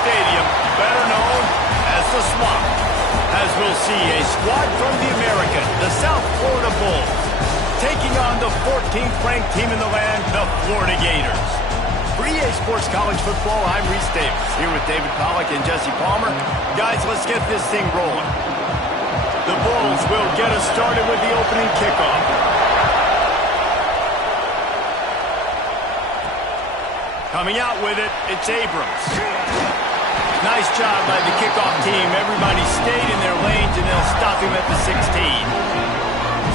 Stadium, better known as the Swamp, as we'll see a squad from the American, the South Florida Bulls, taking on the 14th ranked team in the land, the Florida Gators. For EA Sports College Football, I'm Reese Davis, here with David Pollack and Jesse Palmer. Guys, let's get this thing rolling. The Bulls will get us started with the opening kickoff. Coming out with it, it's Abrams. Nice job by the kickoff team. Everybody stayed in their lanes, and they'll stop him at the 16.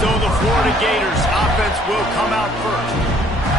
So the Florida Gators offense will come out first.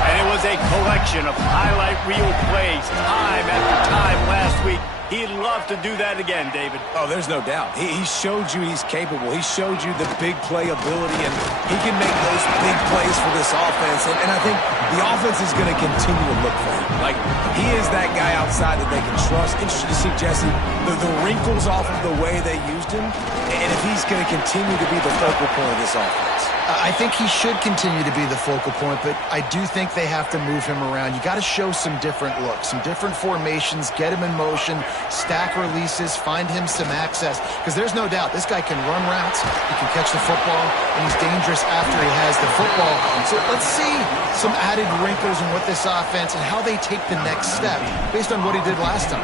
And it was a collection of highlight reel plays time after time last week. He'd love to do that again, David. Oh, there's no doubt. He showed you he's capable. He showed you the big play ability, and he can make those big plays for this offense. And I think the offense is going to continue to look for him. Like, he is that guy outside that they can trust. Interesting to see, Jesse, the wrinkles off of the way they used him, and if he's going to continue to be the focal point of this offense. I think he should continue to be the focal point, but I do think they have to move him around. You got to show some different looks, some different formations, get him in motion, stack releases, find him some access, because there's no doubt this guy can run routes, he can catch the football, and he's dangerous after he has the football. So let's see some added wrinkles in what this offense and how they take the next step based on what he did last time.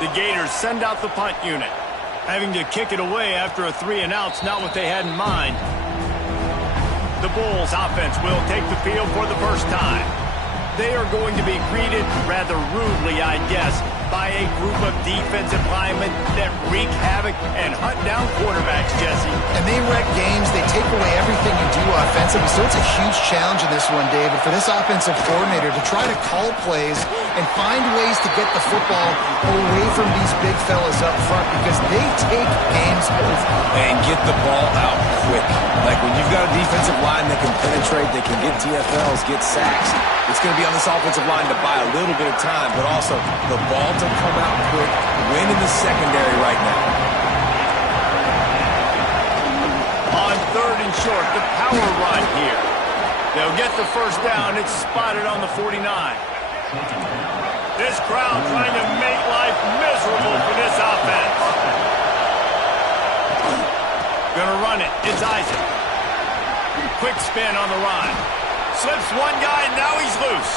The Gators send out the punt unit. Having to kick it away after a 3-and-out's not what they had in mind. The Bulls offense will take the field for the first time. They are going to be greeted rather rudely, I guess, by a group of defensive linemen that wreak havoc and hunt down quarterbacks, Jesse. And they wreck games. They take away everything you do offensively. So it's a huge challenge in this one, David, for this offensive coordinator to try to call plays and find ways to get the football away from these big fellas up front, because they take games over. And get the ball out quick. Like, when you've got a defensive line that can penetrate, they can get TFLs, get sacks, it's going to be on this offensive line to buy a little bit of time, but also the ball to come out quick, win in the secondary right now. On 3rd and short, the power run here. They'll get the first down. It's spotted on the 49. This crowd trying to make life miserable for this offense. Gonna run it. It's Isaac. Quick spin on the run. Slips one guy, now he's loose.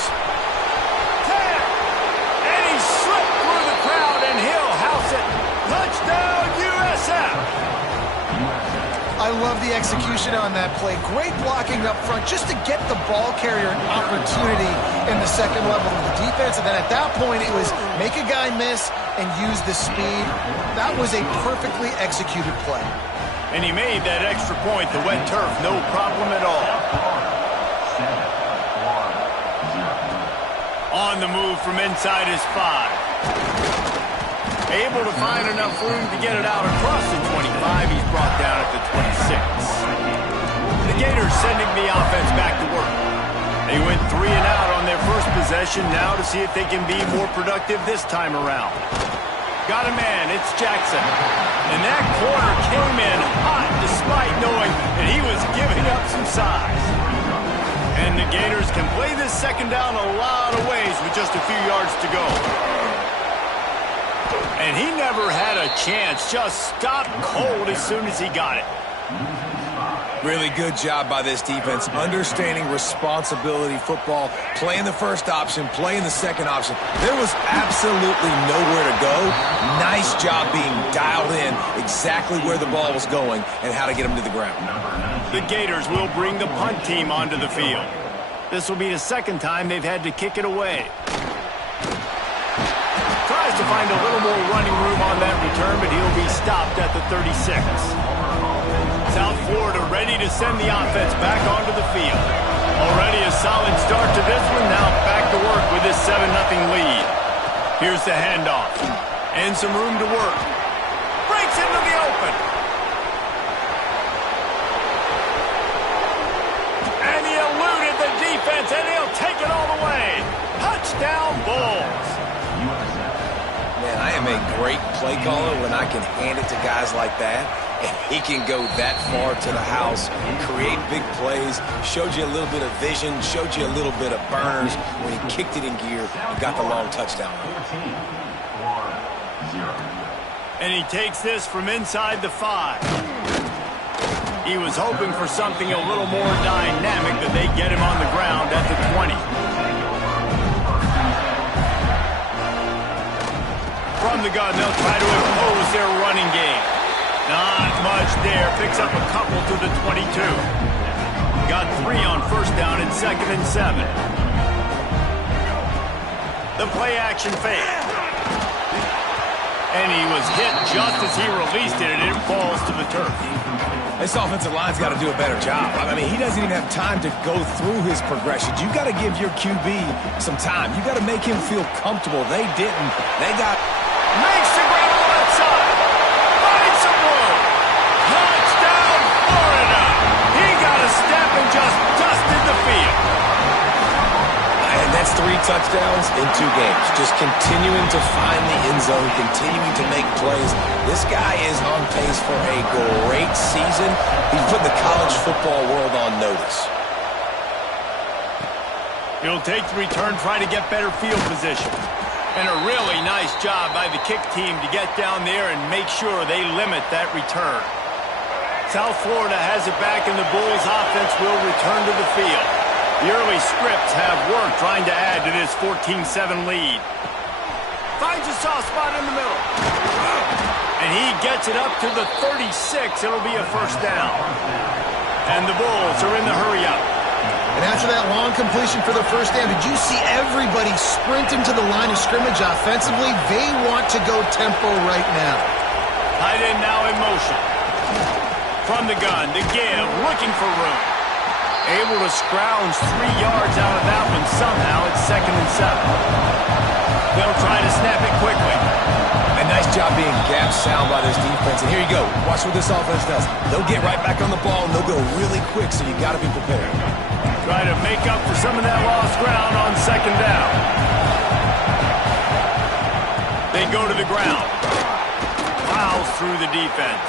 10. And he slipped through the crowd, and he'll house it. Touchdown, USF. I love the execution on that play. Great blocking up front just to get the ball carrier an opportunity in the second level of the defense. And then at that point, it was make a guy miss and use the speed. That was a perfectly executed play. And he made that extra point, the wet turf, no problem at all. On the move from inside his 5. Able to find enough room to get it out across the 25. He's brought down at the 26. The Gators sending the offense back to work. They went 3-and-out on their first possession, now to see if they can be more productive this time around. Got a man, it's Jackson. And that corner came in hot despite knowing that he was giving up some size. And the Gators can play this second down a lot of ways with just a few yards to go. And he never had a chance, just stopped cold as soon as he got it. Really good job by this defense, understanding responsibility football, playing the first option, playing the second option. There was absolutely nowhere to go. Nice job being dialed in exactly where the ball was going and how to get him to the ground. The Gators will bring the punt team onto the field. This will be the second time they've had to kick it away. Tries to find a little more running room on that return, but he'll be stopped at the 36. South Florida ready to send the offense back onto the field. Already a solid start to this one. Now back to work with this 7-0 lead. Here's the handoff. And some room to work. Breaks into the open. And he eluded the defense, and he'll take it all the way. Touchdown, Bulls. Man, I am a great play caller when I can hand it to guys like that, and he can go that far to the house, create big plays, showed you a little bit of vision, showed you a little bit of burners when he kicked it in gear and got the long touchdown. And he takes this from inside the 5. He was hoping for something a little more dynamic, that they get him on the ground at the 20. From the gun, they'll try to impose their running game. Not much there. Picks up a couple to the 22. Got 3 on first down and 2nd and 7. The play action fake. And he was hit just as he released it, and it falls to the turf. This offensive line's got to do a better job. I mean, he doesn't even have time to go through his progressions. You got to give your QB some time. You got to make him feel comfortable. They didn't. They got... Makes the grab on the left side. Finds some room. Touchdown, Florida. He got a step and just dusted the field. And that's 3 touchdowns in 2 games. Just continuing to find the end zone, continuing to make plays. This guy is on pace for a great season. He's put the college football world on notice. He'll take the return, try to get better field position. And a really nice job by the kick team to get down there and make sure they limit that return. South Florida has it back, and the Bulls offense will return to the field. The early scripts have worked trying to add to this 14-7 lead. Finds a soft spot in the middle. And he gets it up to the 36. It'll be a first down. And the Bulls are in the hurry-up. And after that long completion for the first down, did you see everybody sprinting to the line of scrimmage offensively? They want to go tempo right now. Tight end now in motion. From the gun, the give, looking for room. Able to scrounge 3 yards out of that one somehow. It's 2nd and 7. They'll try to snap it quickly. A nice job being gap sound by this defense. And here you go. Watch what this offense does. They'll get right back on the ball, and they'll go really quick, so you got to be prepared. Try to make up for some of that lost ground on 2nd down. They go to the ground. Plows through the defense.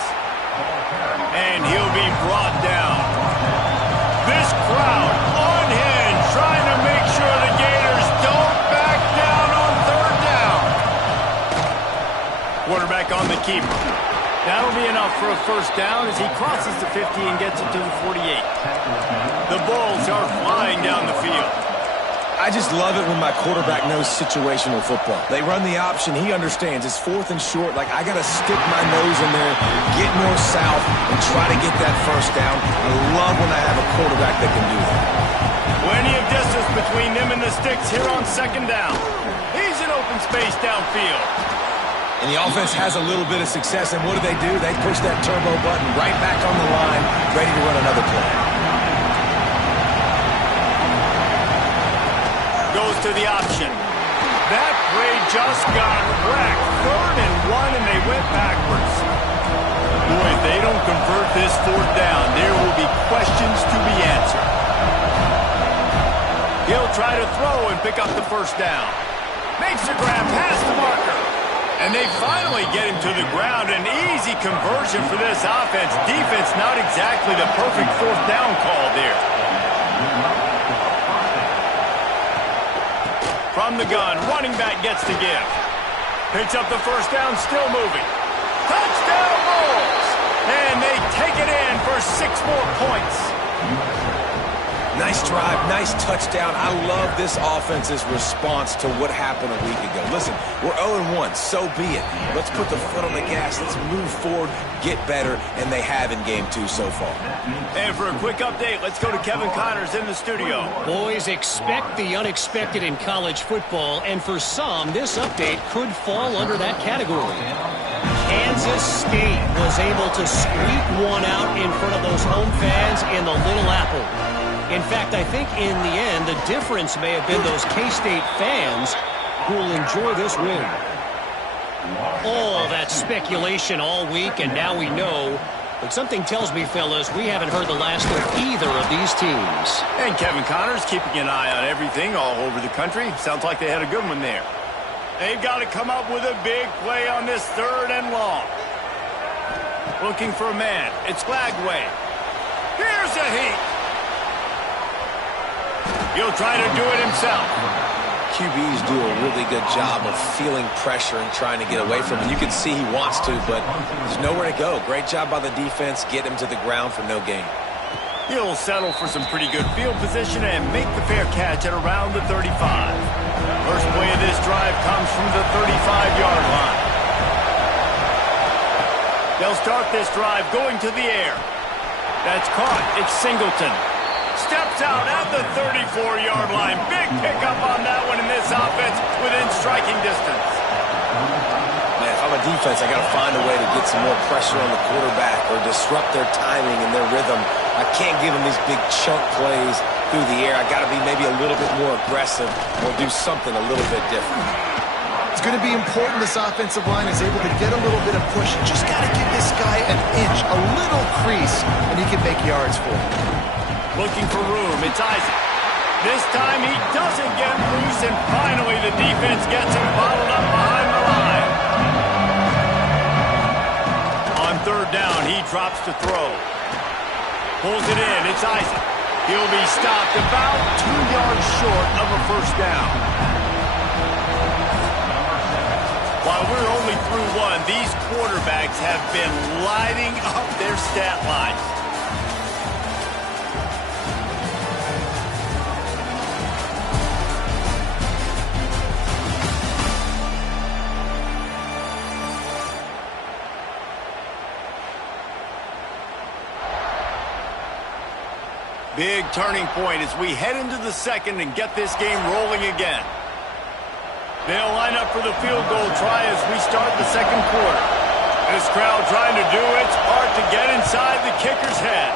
And he'll be brought down. This crowd unhinged, trying to make sure the Gators don't back down on 3rd down. Quarterback on the keeper. That'll be enough for a first down as he crosses the 50 and gets it to the 48. The Bulls are flying down the field. I just love it when my quarterback knows situational football. They run the option. He understands. It's 4th and short. Like, I got to stick my nose in there, get north-south, and try to get that first down. I love when I have a quarterback that can do that. Plenty of distance between them and the sticks here on 2nd down. He's in open space downfield. And the offense has a little bit of success, and what do? They push that turbo button right back on the line, ready to run another play. Goes to the option. That play just got wrecked. 3rd and 1, and they went backwards. Boy, if they don't convert this 4th down, there will be questions to be answered. He'll try to throw and pick up the first down. Makes the grab past the marker. And they finally get him to the ground. An easy conversion for this offense. Defense not exactly the perfect 4th down call there. From the gun, running back gets the give. Picks up the first down, still moving. Touchdown Bulls! And they take it in for 6 more points. Nice drive, nice touchdown. I love this offense's response to what happened a week ago. Listen, we're 0-1, so be it. Let's put the foot on the gas. Let's move forward, get better, and they have in Game 2 so far. And for a quick update, let's go to Kevin Connors in the studio. Boys, expect the unexpected in college football, and for some, this update could fall under that category. Kansas State was able to squeak one out in front of those home fans in the Little Apple. In fact, I think in the end, the difference may have been those K-State fans who will enjoy this win. All that speculation all week, and now we know. But something tells me, fellas, we haven't heard the last of either of these teams. And Kevin Connors keeping an eye on everything all over the country. Sounds like they had a good one there. They've got to come up with a big play on this 3rd and long. Looking for a man. It's Glagway. Here's a heat. He'll try to do it himself. QBs do a really good job of feeling pressure and trying to get away from it. You can see he wants to, but there's nowhere to go. Great job by the defense. Get him to the ground for no gain. He'll settle for some pretty good field position and make the fair catch at around the 35. First play of this drive comes from the 35-yard line. They'll start this drive going to the air. That's caught. It's Singleton. Steps out at the 34-yard line. Big pickup on that one in this offense within striking distance. Man, if I'm a defense, I got to find a way to get some more pressure on the quarterback or disrupt their timing and their rhythm. I can't give them these big chunk plays through the air. I got to be maybe a little bit more aggressive or do something a little bit different. It's going to be important this offensive line is able to get a little bit of push. Just got to give this guy an inch, a little crease, and he can make yards for him. Looking for room. It's Isaac. This time he doesn't get loose, and finally the defense gets him bottled up behind the line. On third down, he drops to throw. Pulls it in. It's Isaac. He'll be stopped about 2 yards short of a first down. While we're only through one, these quarterbacks have been lighting up their stat lines. Big turning point as we head into the second and get this game rolling again. They'll line up for the field goal try as we start the second quarter. This crowd trying to do its part to get inside the kicker's head.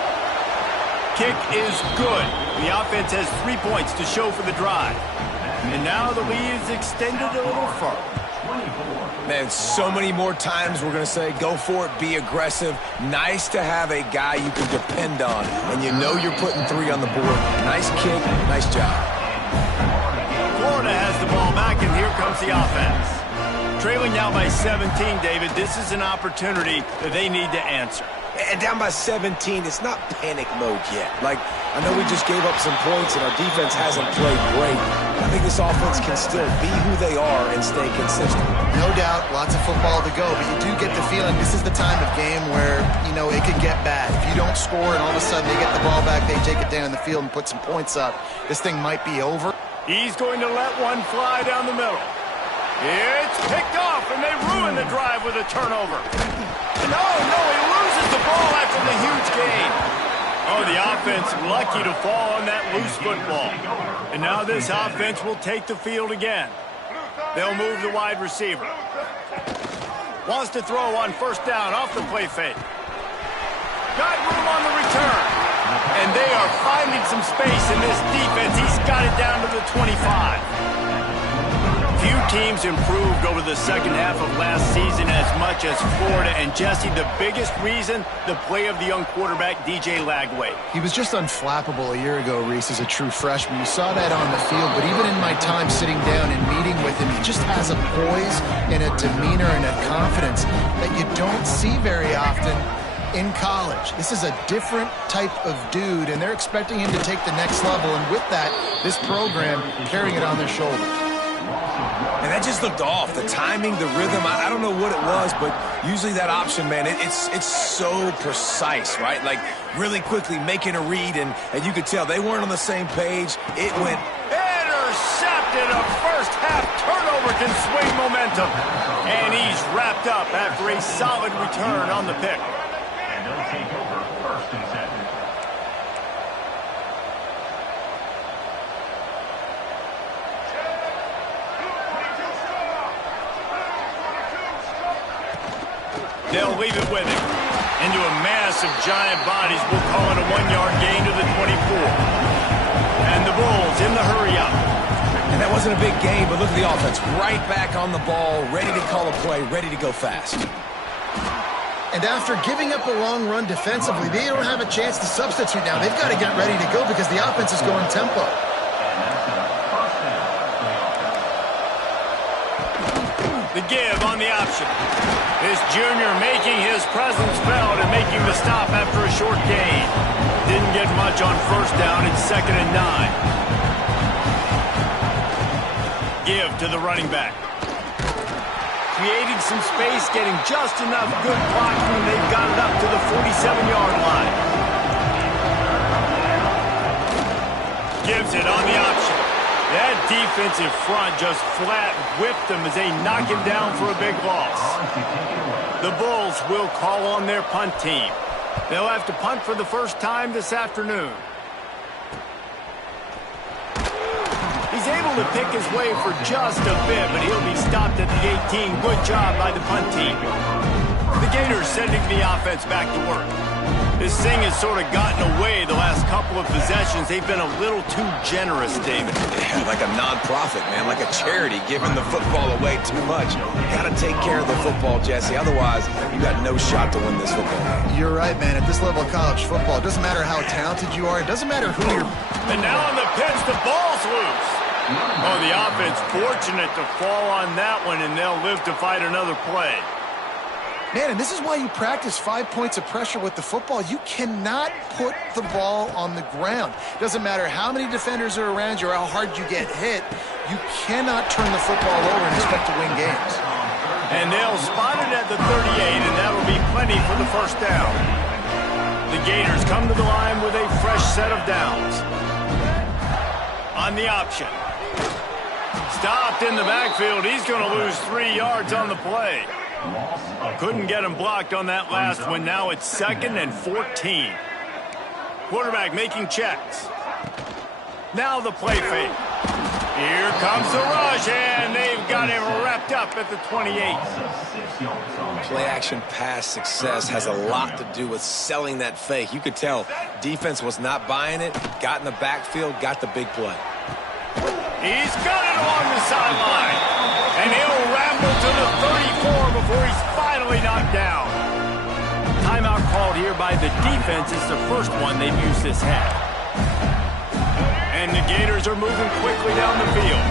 Kick is good. The offense has 3 points to show for the drive. And now the lead is extended a little further. Man, so many more times we're going to say, go for it, be aggressive. Nice to have a guy you can depend on, and you know you're putting 3 on the board. Nice kick, nice job. Florida has the ball back, and here comes the offense. Trailing now by 17, David. This is an opportunity that they need to answer. And down by 17, it's not panic mode yet. Like, I know we just gave up some points, and our defense hasn't played great. I think this offense can still be who they are and stay consistent. No doubt, lots of football to go, but you do get the feeling this is the time of game where, you know, it could get bad. If you don't score and all of a sudden they get the ball back, they take it down the field and put some points up, this thing might be over. He's going to let one fly down the middle. It's picked off, and they ruin the drive with a turnover. No, he loses the ball after the huge gain. Oh, the offense lucky to fall on that loose football. And now this offense will take the field again. They'll move the wide receiver. Wants to throw on first down off the play fake. Got room on the return. And they are finding some space in this defense. He's got it down to the 25. Few teams improved over the second half of last season as much as Florida. And Jesse, the biggest reason, the play of the young quarterback, DJ Lagway. He was just unflappable a year ago, Reese, as a true freshman. You saw that on the field, but even in my time sitting down and meeting with him, he just has a poise and a demeanor and a confidence that you don't see very often in college. This is a different type of dude, and they're expecting him to take the next level. And with that, this program carrying it on their shoulders. And that just looked off. The timing, the rhythm, I don't know what it was, but usually that option, man, it's so precise, right? Like, really quickly making a read, and you could tell they weren't on the same page. It went intercepted. A first-half turnover can swing momentum. And he's wrapped up after a solid return on the pick. And they'll take over first and 10. They'll leave it with him. Into a mass of giant bodies. We'll call it a 1-yard gain to the 24. And the Bulls in the hurry-up. And that wasn't a big game, but look at the offense. Right back on the ball, ready to call a play, ready to go fast. And after giving up a long run defensively, they don't have a chance to substitute now. They've got to get ready to go because the offense is going tempo. The give on the option. This junior making his presence felt and making the stop after a short gain. Didn't get much on first down. It's 2nd and 9. Give to the running back. Creating some space, getting just enough good blocking, and they've got it up to the 47-yard line. Gives it on the option. That defensive front just flat whipped them as they knock him down for a big loss. The Bulls will call on their punt team. They'll have to punt for the first time this afternoon. He's able to pick his way for just a bit, but he'll be stopped at the 18. Good job by the punt team. The Gators sending the offense back to work. This thing has sort of gotten away the last couple of possessions. They've been a little too generous, David. Yeah, like a non-profit, man, like a charity, giving the football away too much. Got to take care of the football, Jesse. Otherwise, you got no shot to win this football game. You're right, man. At this level of college football, it doesn't matter how talented you are. It doesn't matter who you're... And now on the pitch, the ball's loose. Oh, the offense fortunate to fall on that one, and they'll live to fight another play. Man, and this is why you practice 5 points of pressure with the football. You cannot put the ball on the ground. Doesn't matter how many defenders are around you or how hard you get hit. You cannot turn the football over and expect to win games. And they'll spot it at the 38, and that'll be plenty for the first down. The Gators come to the line with a fresh set of downs. On the option. Stopped in the backfield. He's going to lose 3 yards on the play. Couldn't get him blocked on that last one. Now it's 2nd and 14. Quarterback making checks. Now the play fake. Here comes the rush, and they've got him wrapped up at the 28. Play-action pass success has a lot to do with selling that fake. You could tell defense was not buying it, got in the backfield, got the big play. He's got it along the sideline, and he'll ramble to the 34 before he's finally knocked down. Timeout called here by the defense. It's the first one they've used this half. And the Gators are moving quickly down the field.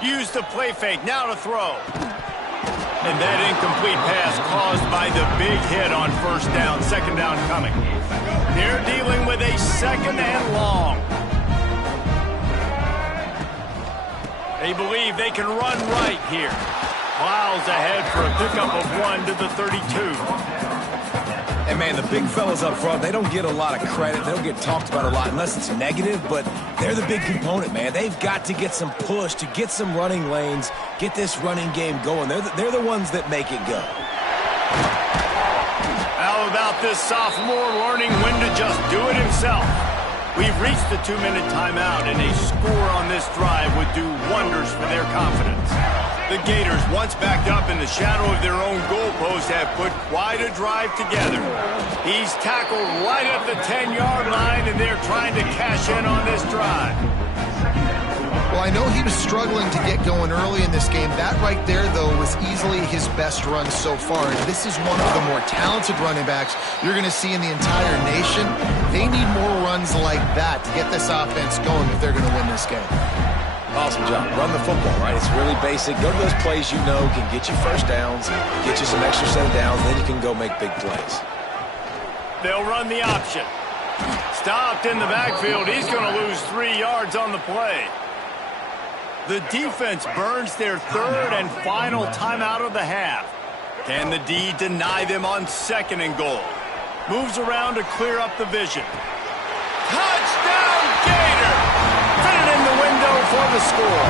Use the play fake, now to throw. And that incomplete pass caused by the big hit on first down, 2nd down coming. They're dealing with a 2nd and long. They believe they can run right here. Plows ahead for a pickup of 1 to the 32. And, man, the big fellas up front, they don't get a lot of credit. They don't get talked about a lot unless it's negative, but they're the big component, man. They've got to get some push to get some running lanes, get this running game going. They're the ones that make it go. How about this sophomore learning when to just do it himself? We've reached the 2-minute timeout, and a score on this drive would do wonders for their confidence. The Gators, once backed up in the shadow of their own goalpost, have put quite a drive together. He's tackled right at the 10-yard line, and they're trying to cash in on this drive. Well, I know he was struggling to get going early in this game. That right there, though, was easily his best run so far. And this is one of the more talented running backs you're going to see in the entire nation. They need more runs like that to get this offense going if they're going to win this game. Awesome job. Run the football, right? It's really basic. Go to those plays you know can get you first downs, get you some extra set of downs, then you can go make big plays. They'll run the option. Stopped in the backfield. He's going to lose 3 yards on the play. The defense burns their 3rd and final timeout of the half. Can the D deny them on 2nd and goal? Moves around to clear up the vision. Touchdown, Gator! Fit it in the window for the score.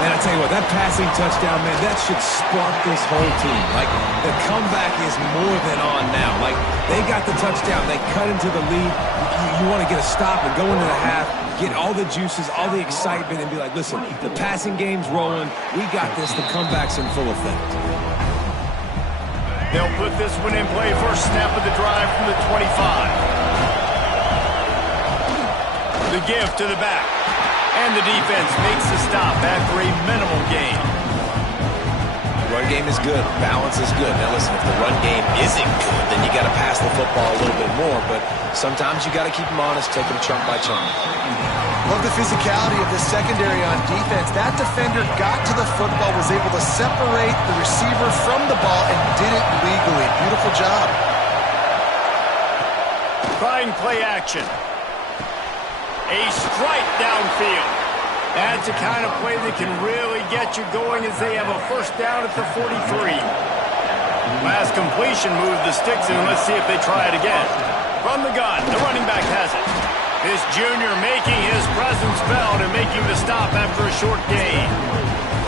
And I tell you what, that passing touchdown, man, that should spark this whole team. Like, the comeback is more than on now. Like, they got the touchdown. They cut into the lead. You want to get a stop and go into the half, get all the juices, all the excitement, and be like, listen, the passing game's rolling. We got this. The comeback's in full effect. They'll put this one in play. First snap of the drive from the 25. The give to the back. And the defense makes the stop after a minimal gain. Run game is good. Balance is good. Now, listen, if the run game isn't good, then you got to pass the football a little bit more. But sometimes you got to keep them honest, take them chunk by chunk. Love the physicality of the secondary on defense. That defender got to the football, was able to separate the receiver from the ball, and did it legally. Beautiful job. Trying play action. A strike downfield. That's the kind of play that can really get you going as they have a first down at the 43. Last completion moved the sticks in. Let's see if they try it again. From the gun, the running back has it. This junior making his presence felt and making the stop after a short gain.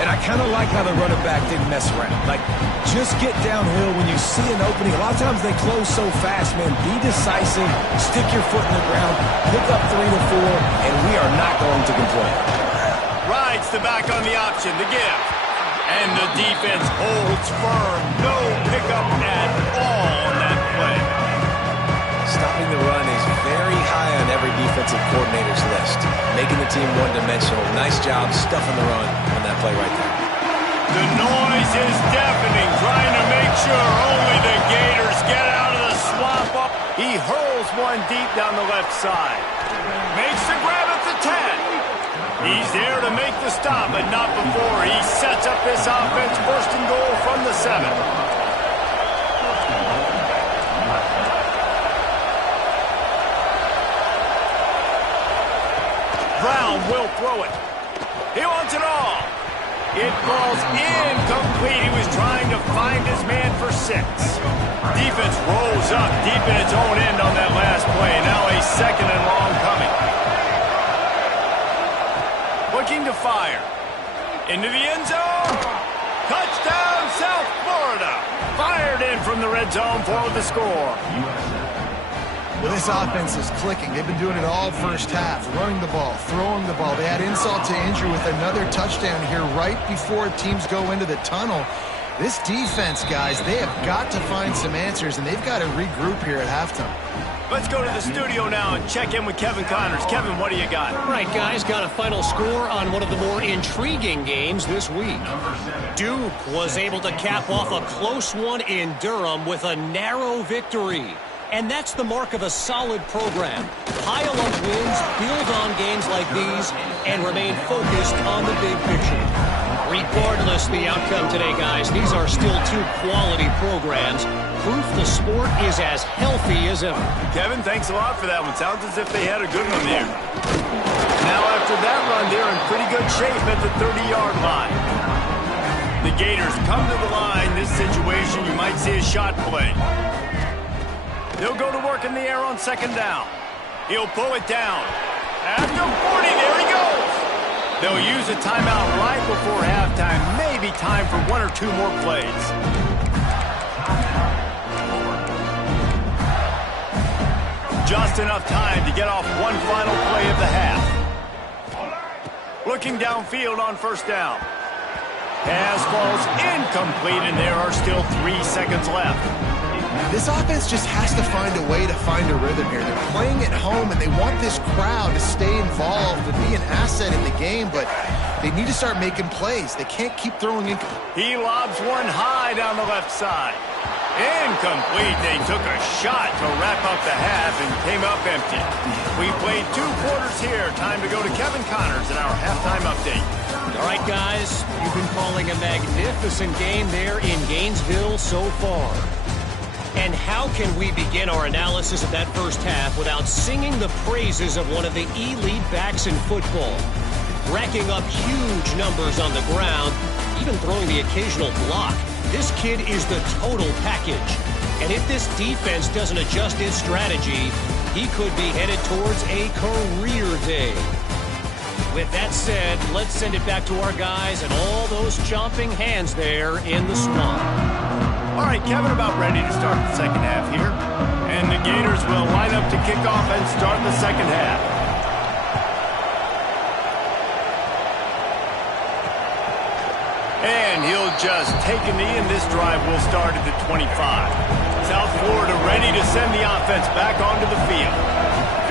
And I kind of like how the running back didn't mess around. Like, just get downhill when you see an opening. A lot of times they close so fast, man. Be decisive, stick your foot in the ground, pick up 3 to 4, and we are not going to complain. Rides the back on the option, the give. And the defense holds firm. No pickup at all on that play. Stopping the run is very high on every defensive coordinator's list. Making the team one-dimensional. Nice job stuffing the run on that play right there. The noise is deafening, trying to make sure only the Gators get out of the swamp. He hurls one deep down the left side. Makes the grab at the 10. He's there to make the stop, but not before. He sets up this offense first and goal from the 7. Brown will throw it. He wants it all. It falls incomplete. He was trying to find his man for 6. Defense rolls up deep in its own end on that last play. Now a second and long coming. Looking to fire. Into the end zone. Touchdown, South Florida. Fired in from the red zone for the score. Well, this offense is clicking. They've been doing it all first half, running the ball, throwing the ball. They had insult to injury with another touchdown here right before teams go into the tunnel. This defense, guys, they have got to find some answers, and they've got to regroup here at halftime. Let's go to the studio now and check in with Kevin Connors. Kevin, what do you got? All right, guys, got a final score on one of the more intriguing games this week. Duke was able to cap off a close one in Durham with a narrow victory. And that's the mark of a solid program. Pile up wins, build on games like these, and remain focused on the big picture. Regardless the outcome today, guys, these are still 2 quality programs. Proof the sport is as healthy as ever. Kevin, thanks a lot for that one. Sounds as if they had a good one there. Now after that run, they're in pretty good shape at the 30-yard line. The Gators come to the line. This situation, you might see a shot play. They'll go to work in the air on second down. He'll pull it down. After 40, there he goes. They'll use a timeout right before halftime. Maybe time for 1 or 2 more plays. Just enough time to get off one final play of the half. Looking downfield on first down. Pass falls incomplete, and there are still 3 seconds left. This offense just has to find a way to find a rhythm here. They're playing at home, and they want this crowd to stay involved and be an asset in the game, but they need to start making plays. They can't keep throwing in. He lobs one high down the left side. Incomplete. They took a shot to wrap up the half and came up empty. We played 2 quarters here. Time to go to Kevin Connors in our halftime update. All right, guys, you've been calling a magnificent game there in Gainesville so far. And how can we begin our analysis of that first half without singing the praises of one of the elite backs in football? Racking up huge numbers on the ground, even throwing the occasional block. This kid is the total package. And if this defense doesn't adjust its strategy, he could be headed towards a career day. With that said, let's send it back to our guys and all those chomping hands there in the swamp. All right, Kevin, about ready to start the second half here. And the Gators will line up to kick off and start the second half. And he'll just take a knee, and this drive will start at the 25. South Florida ready to send the offense back onto the field.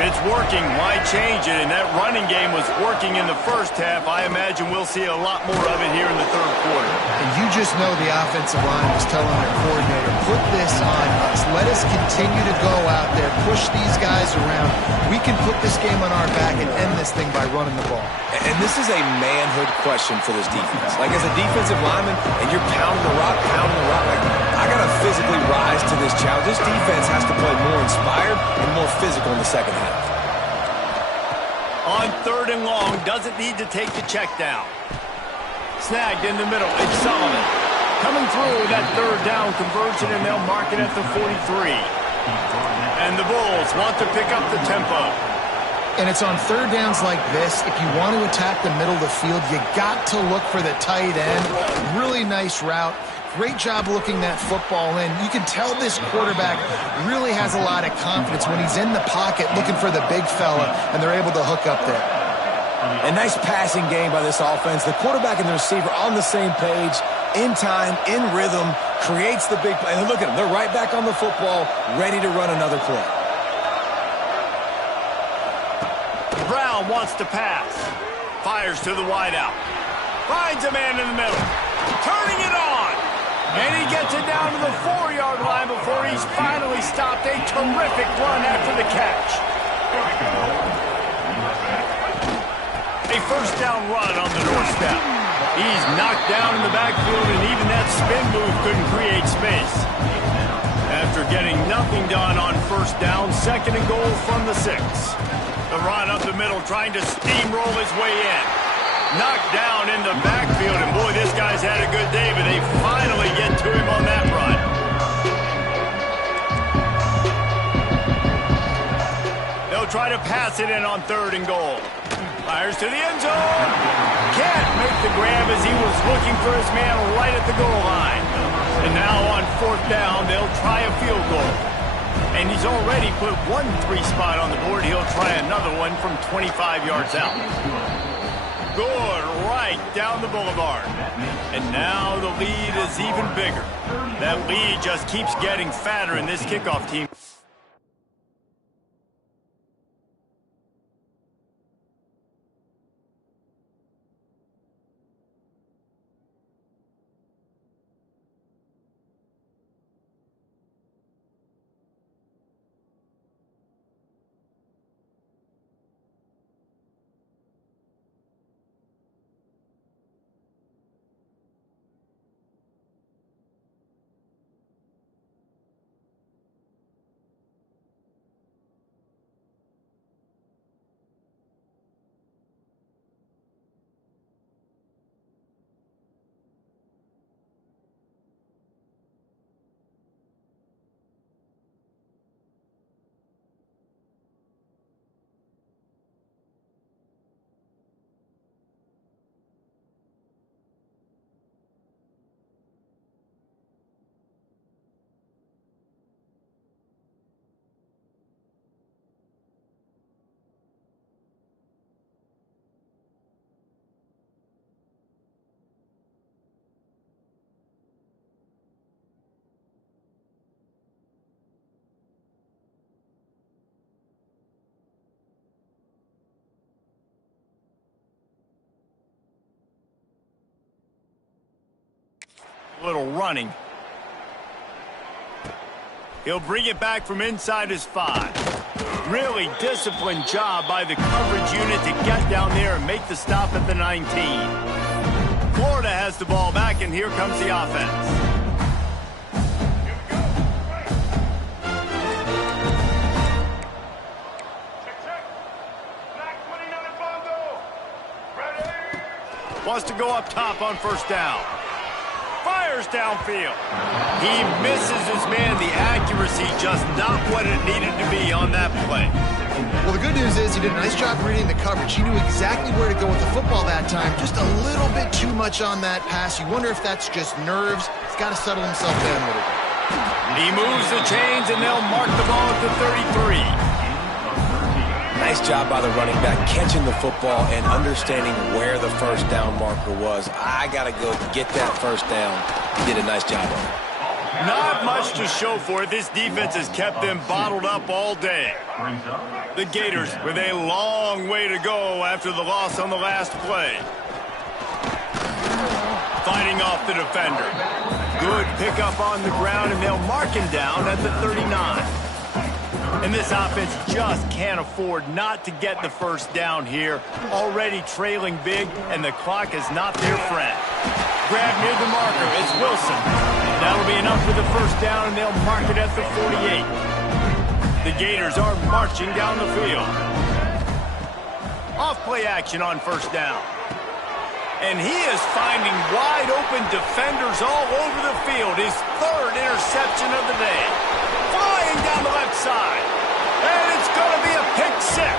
If it's working, why change it? And that running game was working in the first half. I imagine we'll see a lot more of it here in the third quarter. And you just know the offensive line was telling their coordinator, put this on us. Let us continue to go out there, push these guys around. We can put this game on our back and end this thing by running the ball. And this is a manhood question for this defense. Like, as a defensive lineman, and you're pounding the rock, like, I got to physically rise to this challenge. This defense has to play more inspired and more physical in the second half. On 3rd and long, doesn't need to take the check down. Snagged in the middle, it's Sullivan. Coming through with that 3rd down conversion, and they'll mark it at the 43. And the Bulls want to pick up the tempo. And it's on 3rd downs like this, if you want to attack the middle of the field, you got to look for the tight end. Really nice route. Great job looking that football in. You can tell this quarterback really has a lot of confidence when he's in the pocket looking for the big fella, and they're able to hook up there. A nice passing game by this offense. The quarterback and the receiver on the same page, in time, in rhythm, creates the big play. And look at them. They're right back on the football, ready to run another play. Brown wants to pass. Fires to the wideout. Finds a man in the middle. Turning it on. And he gets it down to the 4-yard line before he's finally stopped. A terrific run after the catch. A 1st down run on the doorstep. He's knocked down in the backfield, and even that spin move couldn't create space. After getting nothing done on 1st down, 2nd and goal from the 6. The run up the middle, trying to steamroll his way in. Knocked down in the backfield, and boy, this guy's had a good day, but they finally get to him on that run. They'll try to pass it in on 3rd and goal. Fires to the end zone. Can't make the grab as he was looking for his man right at the goal line. And now on 4th down, they'll try a field goal. And he's already put 1 3-spot on the board. He'll try another one from 25 yards out. Good, right down the boulevard. And now the lead is even bigger. That lead just keeps getting fatter in this kickoff team. Little running. He'll bring it back from inside his 5. Really disciplined job by the coverage unit to get down there and make the stop at the 19. Florida has the ball back, and here comes the offense. Wants to go up top on 1st down. Fires downfield. He misses his man. The accuracy just not what it needed to be on that play. Well, the good news is he did a nice job reading the coverage. He knew exactly where to go with the football that time. Just a little bit too much on that pass. You wonder if that's just nerves. He's got to settle himself down a little bit. He moves the chains, and they'll mark the ball at the 33. Nice job by the running back, catching the football and understanding where the 1st down marker was. I got to go get that 1st down. He did a nice job of it. Not much to show for it. This defense has kept them bottled up all day. The Gators with a long way to go after the loss on the last play. Fighting off the defender. Good pickup on the ground, and they'll mark him down at the 39. And this offense just can't afford not to get the 1st down here. Already trailing big, and the clock is not their friend. Grab near the marker. It's Wilson. That'll be enough for the 1st down, and they'll mark it at the 48. The Gators are marching down the field. play action on first down. And he is finding wide-open defenders all over the field. His third interception of the day. Flying down the left side. And it's going to be a pick six.